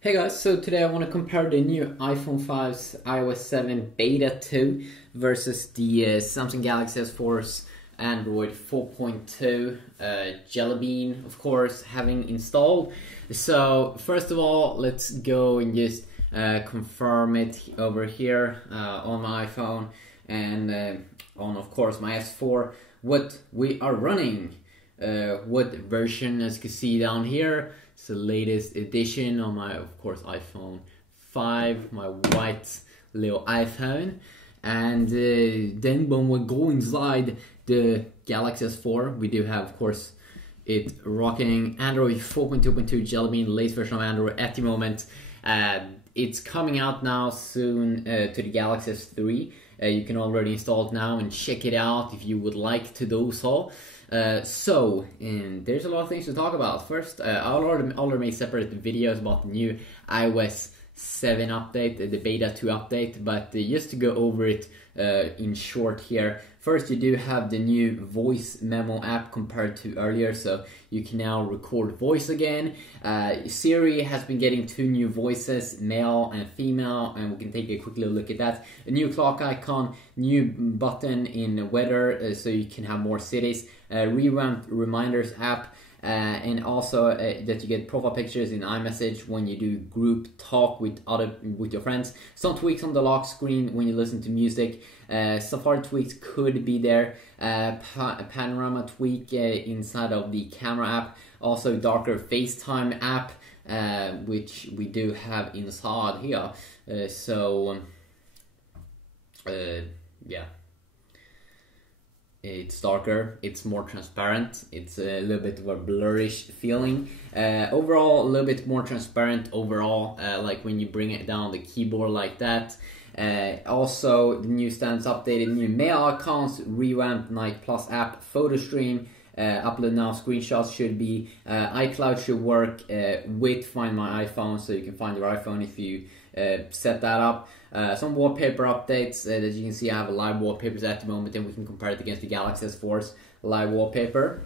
Hey guys, so today I want to compare the new iPhone 5's iOS 7 Beta 2 versus the Samsung Galaxy S4's Android 4.2 Jelly Bean, of course, having installed. So first of all, let's go and just confirm it over here on my iPhone and on, of course, my S4, what we are running. What version, as you can see down here. It's the latest edition on my, of course, iPhone 5, my white little iPhone. And then when we go inside the Galaxy S4, we do have, of course, it rocking Android 4.2.2 Jelly Bean, the latest version of Android at the moment. It's coming out now soon to the Galaxy S3. You can already install it now and check it out if you would like to do so. And there's a lot of things to talk about. First, I already made separate videos about the new iOS 7 update, the Beta 2 update, but just to go over it in short here. First, you do have the new voice memo app compared to earlier, so you can now record voice again. Siri has been getting 2 new voices, male and female, and we can take a quick little look at that. A new clock icon, new button in weather, so you can have more cities. Revamped reminders app. And also that you get profile pictures in iMessage when you do group talk with your friends. Some tweaks on the lock screen when you listen to music. Safari tweaks could be there. Panorama tweak inside of the camera app. Also darker FaceTime app, which we do have inside here. Yeah. It's darker, it's more transparent, it's a little bit of a blurrish feeling. Overall, a little bit more transparent overall, like when you bring it down the keyboard like that. Also, the new stands updated, new mail accounts, revamped Night Plus app, photo stream, upload now screenshots should be, iCloud should work with Find My iPhone, so you can find your iPhone if you set that up. Some wallpaper updates. As you can see, I have a live wallpapers at the moment, and we can compare it against the Galaxy S4's live wallpaper.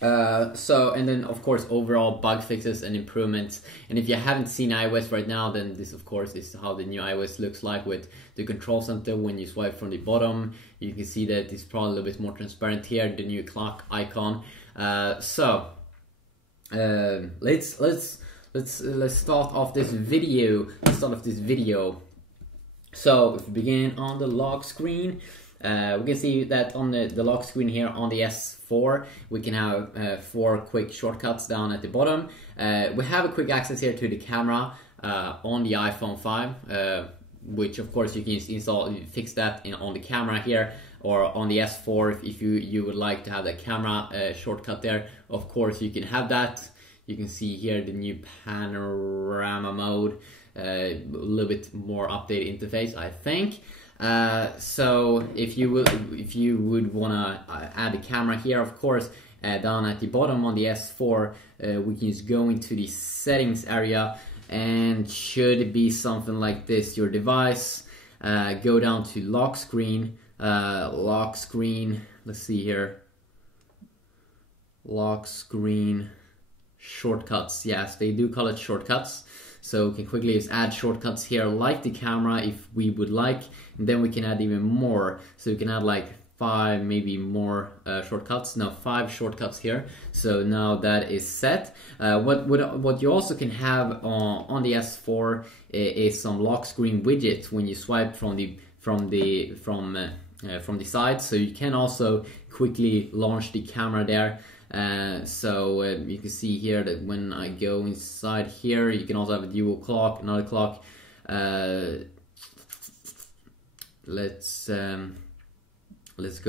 And then of course overall bug fixes and improvements. And if you haven't seen iOS right now, then this of course is how the new iOS looks like with the control center. When you swipe from the bottom, you can see that it's probably a little bit more transparent here, the new clock icon. Let's start off this video. So if we begin on the lock screen, we can see that on the lock screen here on the S4, we can have 4 quick shortcuts down at the bottom. We have a quick access here to the camera on the iPhone 5, which of course you can fix that on the camera here, or on the S4 if you would like to have the camera shortcut there. Of course you can have that. You can see here the new panorama mode, a little bit more updated interface, I think. So if you would wanna add a camera here, of course, down at the bottom on the S4, we can just go into the settings area, and should be something like this. Your device, go down to lock screen. Let's see here. Lock screen shortcuts. Yes, they do call it shortcuts. So we can quickly just add shortcuts here, like the camera, if we would like, and then we can add even more. So we can add like 5, maybe more shortcuts. Now 5 shortcuts here. So now that is set. What you also can have on the S4 is some lock screen widgets when you swipe from the side. So you can also quickly launch the camera there. You can see here that when I go inside here, you can also have a dual clock, another clock. Let's go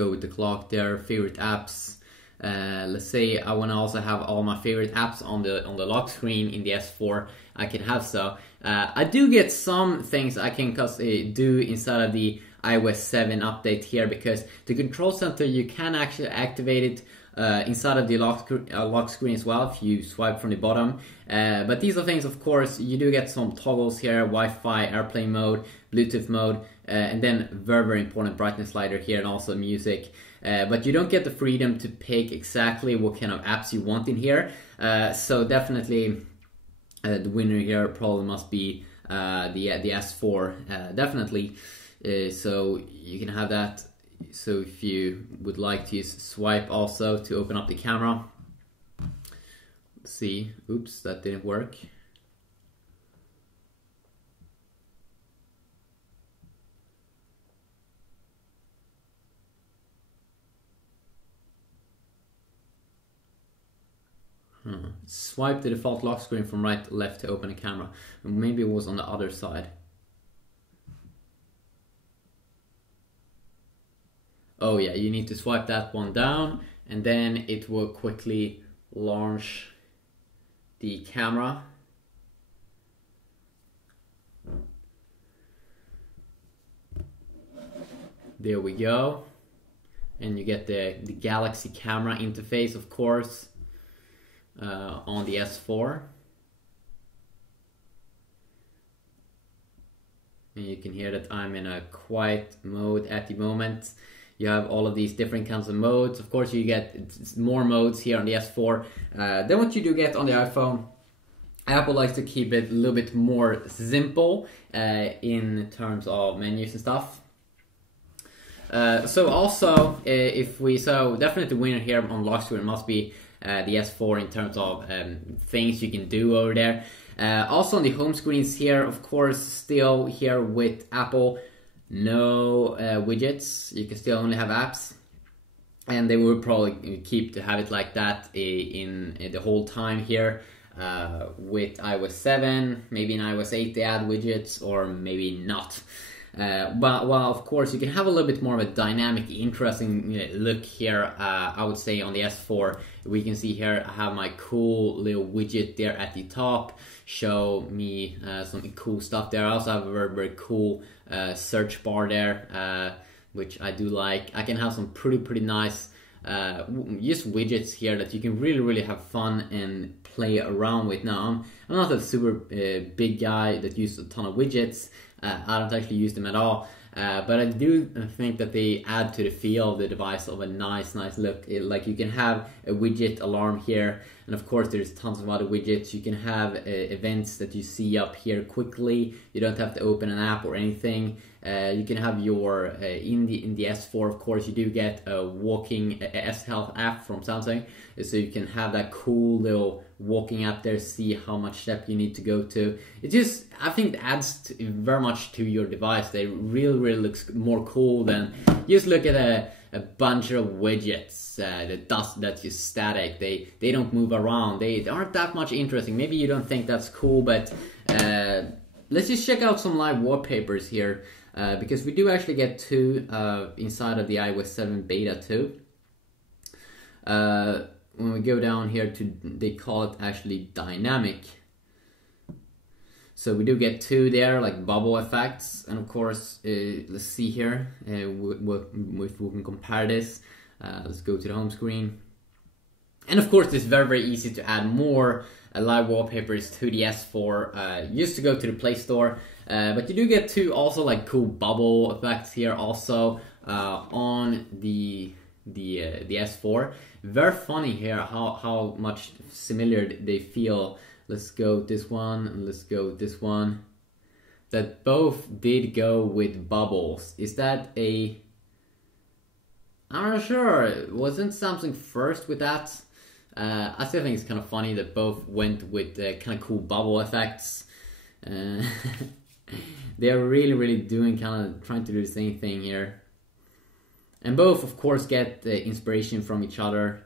with the clock there. Favorite apps. Let's say I want to also have all my favorite apps on the lock screen in the S4. I can have so. I do get some things I can do inside of the iOS 7 update here, because the control center, you can actually activate it inside of the lock screen as well if you swipe from the bottom. But these are things, of course, you do get some toggles here: Wi-Fi, airplane mode, Bluetooth mode, and then very important brightness slider here, and also music. But you don't get the freedom to pick exactly what kind of apps you want in here. So definitely The winner here probably must be the S4, definitely. So you can have that. So if you would like to use swipe also to open up the camera. Let's see, oops, that didn't work. Swipe the default lock screen from right to left to open a camera. Maybe it was on the other side. Oh yeah, you need to swipe that one down and then it will quickly launch the camera. There we go. And you get the Galaxy camera interface, of course. On the S4, and you can hear that I'm in a quiet mode at the moment. You have all of these different kinds of modes. Of course, you get more modes here on the S4 than what you do get on the iPhone. Apple likes to keep it a little bit more simple in terms of menus and stuff. So also, definitely the winner here on lock screen must be the S4 in terms of things you can do over there. Also on the home screens here, of course, still here with Apple, no widgets. You can still only have apps, and they will probably keep to have it like that in the whole time here. With iOS 7, maybe in iOS 8 they add widgets, or maybe not. But well, of course, you can have a little bit more of a dynamic, interesting look here. I would say on the S4, we can see here I have my cool little widget there at the top, show me some cool stuff there. I also have a very, very cool search bar there, which I do like. I can have some pretty nice just widgets here that you can really have fun and play around with. Now, I'm not a super big guy that uses a ton of widgets. I don't actually use them at all, but I do think that they add to the feel of the device of a nice look. Like you can have a widget alarm here, and of course there's tons of other widgets. You can have events that you see up here quickly. You don't have to open an app or anything. You can have your in the S4, of course, you do get a walking S Health app from Samsung, so you can have that cool little walking app there, see how much step you need to go to. It just, I think, adds very much to your device. They really looks more cool than just look at a bunch of widgets that's just static. They don't move around. They aren't that much interesting. Maybe you don't think that's cool, but let's just check out some live wallpapers here. Because we do actually get two inside of the iOS 7 beta too. When we go down here to, they call it actually dynamic. So we do get two there, like bubble effects, and of course, let's see here if we can compare this. Let's go to the home screen. And of course, it's very easy to add more live wallpapers to the S4. Used to go to the Play Store. But you do get two also like cool bubble effects here also on the S4. Very funny here how much similar they feel. Let's go this one and let's go this one. That both did go with bubbles. Is that a... I'm not sure. Wasn't Samsung first with that? I still think it's kind of funny that both went with kind of cool bubble effects. They're really doing trying to do the same thing here, and both of course get inspiration from each other.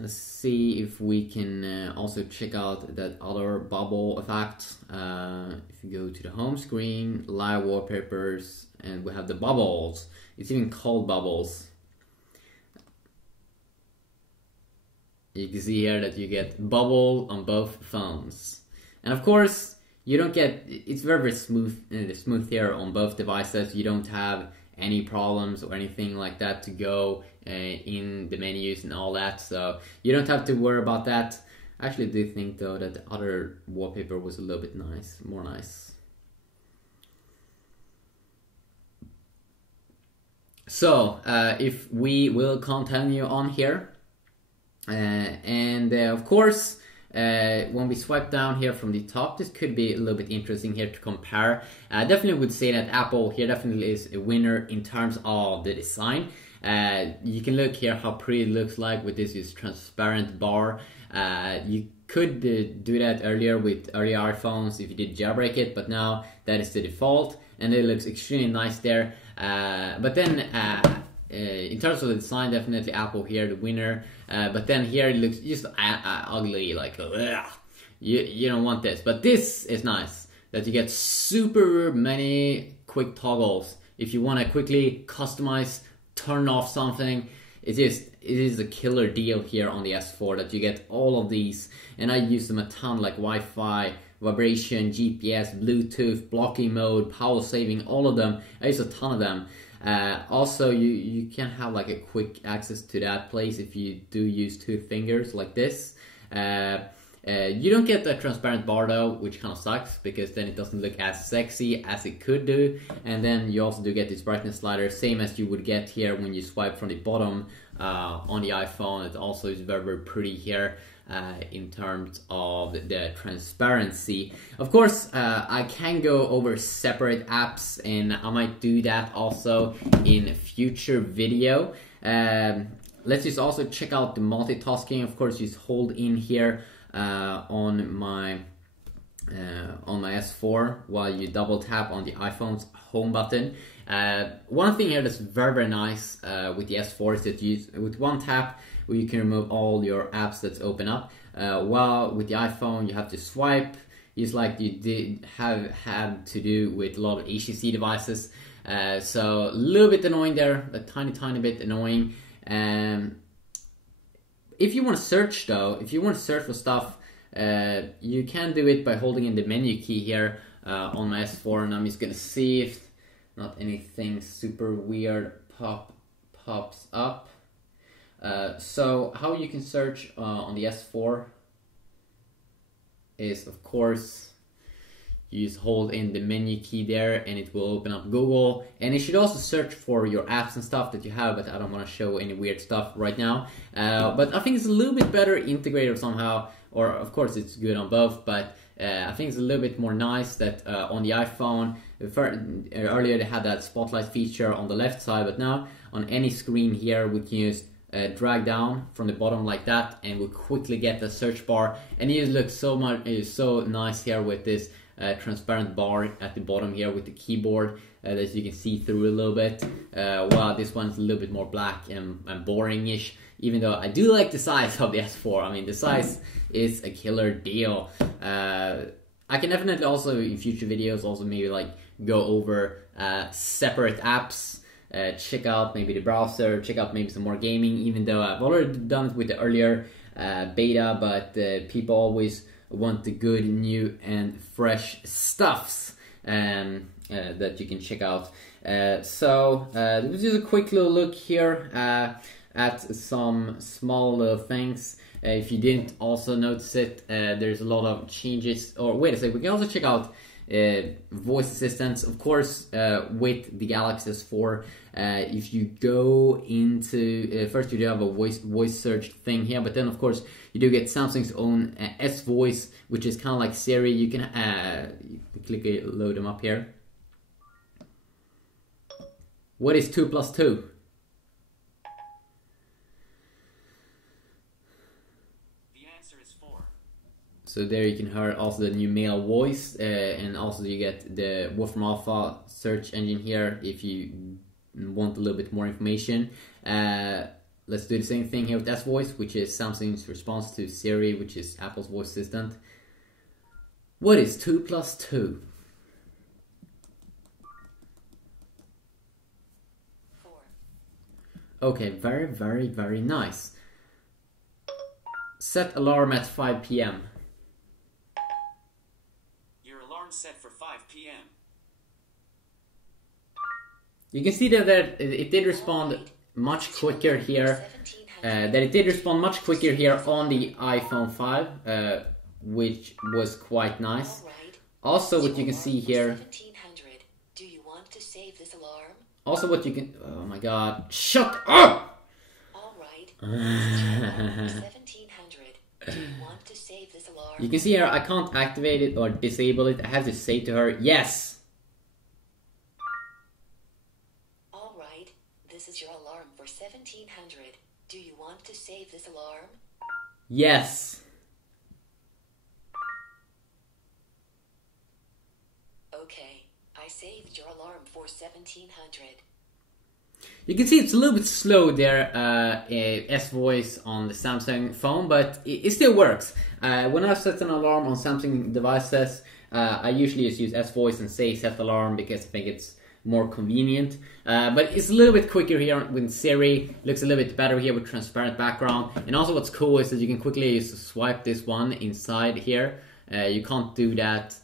Let's see if we can also check out that other bubble effect. If you go to the home screen, live wallpapers, and we have the bubbles. It's even called bubbles. You can see here that you get bubble on both phones. And of course, you don't get, it's very smooth here on both devices. You don't have any problems or anything like that to go in the menus and all that. So you don't have to worry about that. I actually do think though that the other wallpaper was a little bit more nice. So if we will continue on here, and of course, when we swipe down here from the top, this could be a little bit interesting here to compare. I definitely would say that Apple here definitely is a winner in terms of the design. You can look here how pretty it looks like with this transparent bar. You could do that earlier with earlier iPhones if you did jailbreak it, but now that is the default, and it looks extremely nice there. But then in terms of the design, definitely Apple here the winner. But then here it looks just ugly, like you don't want this. But this is nice that you get super many quick toggles if you want to quickly customize, turn off something. It is a killer deal here on the S4 that you get all of these, and I use them a ton, like Wi-Fi, vibration, GPS, Bluetooth, blocking mode, power saving, all of them. I use a ton of them. Also, you can have like a quick access to that place if you do use two fingers like this. You don't get that transparent bar though, which kind of sucks because then it doesn't look as sexy as it could do. And then you also do get this brightness slider, same as you would get here when you swipe from the bottom on the iPhone. It also is very, very pretty here in terms of the transparency. Of course, I can go over separate apps, and I might do that also in a future video. Let's just also check out the multitasking. Of course, just hold in here on my S4 while you double tap on the iPhone's home button. One thing here that's very, very nice with the S4 is that with one tap you can remove all your apps that's open up, while with the iPhone you have to swipe, just like you did had to do with a lot of HTC devices. So a little bit annoying there, a tiny bit annoying. If you want to search though, if you want to search for stuff, you can do it by holding in the menu key here on my S4, and I'm just gonna see if not anything super weird pops up. So how you can search on the S4 is, of course, you just hold in the menu key there and it will open up Google, and it should also search for your apps and stuff that you have, but I don't want to show any weird stuff right now. But I think it's a little bit better integrated somehow, or of course it's good on both, but I think it's a little bit more nice that on the iPhone, earlier they had that spotlight feature on the left side, but now on any screen here we can just drag down from the bottom like that, and we'll quickly get the search bar, and it looks so nice here with this transparent bar at the bottom here with the keyboard that you can see through a little bit. While this one's a little bit more black and boring-ish, even though I do like the size of the S4. I mean, the size is a killer deal. I can definitely also in future videos also maybe like go over separate apps, check out maybe the browser, check out maybe some more gaming, even though I've already done it with the earlier beta, but people always want the good, new, and fresh stuffs that you can check out. So this is just a quick little look here at some small little things. If you didn't also notice it, there's a lot of changes. Or wait a second, we can also check out voice assistants, of course, with the Galaxy S4. If you go into first, you do have a voice search thing here, but then of course you do get Samsung's own S voice, which is kind of like Siri. You can click it, load them up here. What is 2 plus 2? So there you can hear also the new male voice, and also you get the Wolfram Alpha search engine here if you want a little bit more information. Let's do the same thing here with S Voice, which is Samsung's response to Siri, which is Apple's voice assistant. What is 2 plus 2? 4. Okay, very nice. Set alarm at 5 p.m. Set for 5 p.m. You can see that it did respond much quicker here. On the iPhone 5, which was quite nice. Also, what you can see here. Do you want to save this alarm? Also, what you can. Oh my God! Shut up! All right. 1700. Do you want to save this alarm? You can see here I can't activate it or disable it. I have to say to her, yes. All right, this is your alarm for 1700. Do you want to save this alarm? Yes. Okay, I saved your alarm for 1700. You can see it's a little bit slow there, S-Voice on the Samsung phone, but it still works. When I set an alarm on Samsung devices, I usually just use S-Voice and say set alarm because I think it's more convenient. But it's a little bit quicker here with Siri. Looks a little bit better here with transparent background. And also what's cool is that you can quickly just swipe this one inside here. You can't do that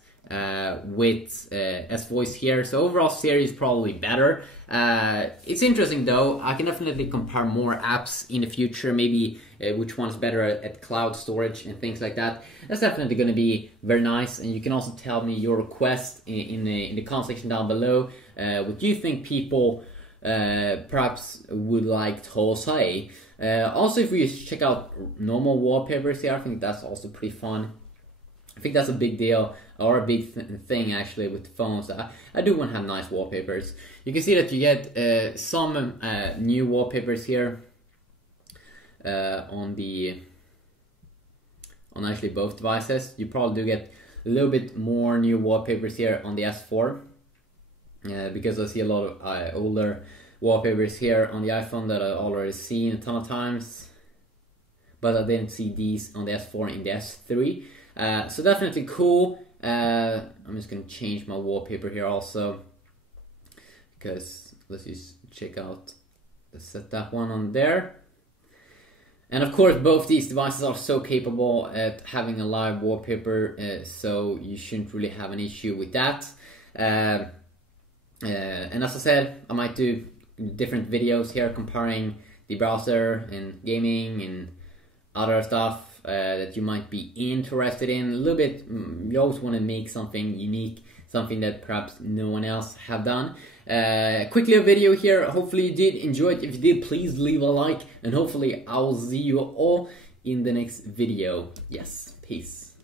with S-Voice here. So overall Siri is probably better. It's interesting though. I can definitely compare more apps in the future, maybe which one's better at cloud storage and things like that. That's definitely going to be very nice, and you can also tell me your request in the comment section down below. What you think people perhaps would like to say. Also, if we check out normal wallpapers here, I think that's also pretty fun. I think that's a big deal, or a big thing actually with phones. I do want to have nice wallpapers. You can see that you get some new wallpapers here on actually both devices. You probably do get a little bit more new wallpapers here on the S4 because I see a lot of older wallpapers here on the iPhone that I've already seen a ton of times, but I didn't see these on the S4 and the S3. So definitely cool. I'm just gonna change my wallpaper here also, because let's just check out, let's set that one on there. And of course both these devices are so capable at having a live wallpaper, so you shouldn't really have an issue with that. And as I said, I might do different videos here comparing the browser and gaming and other stuff that you might be interested in. A little bit, you always want to make something unique, something that perhaps no one else have done. Quickly a video here. Hopefully you did enjoy it. If you did, please leave a like, and hopefully I'll see you all in the next video. Yes, peace.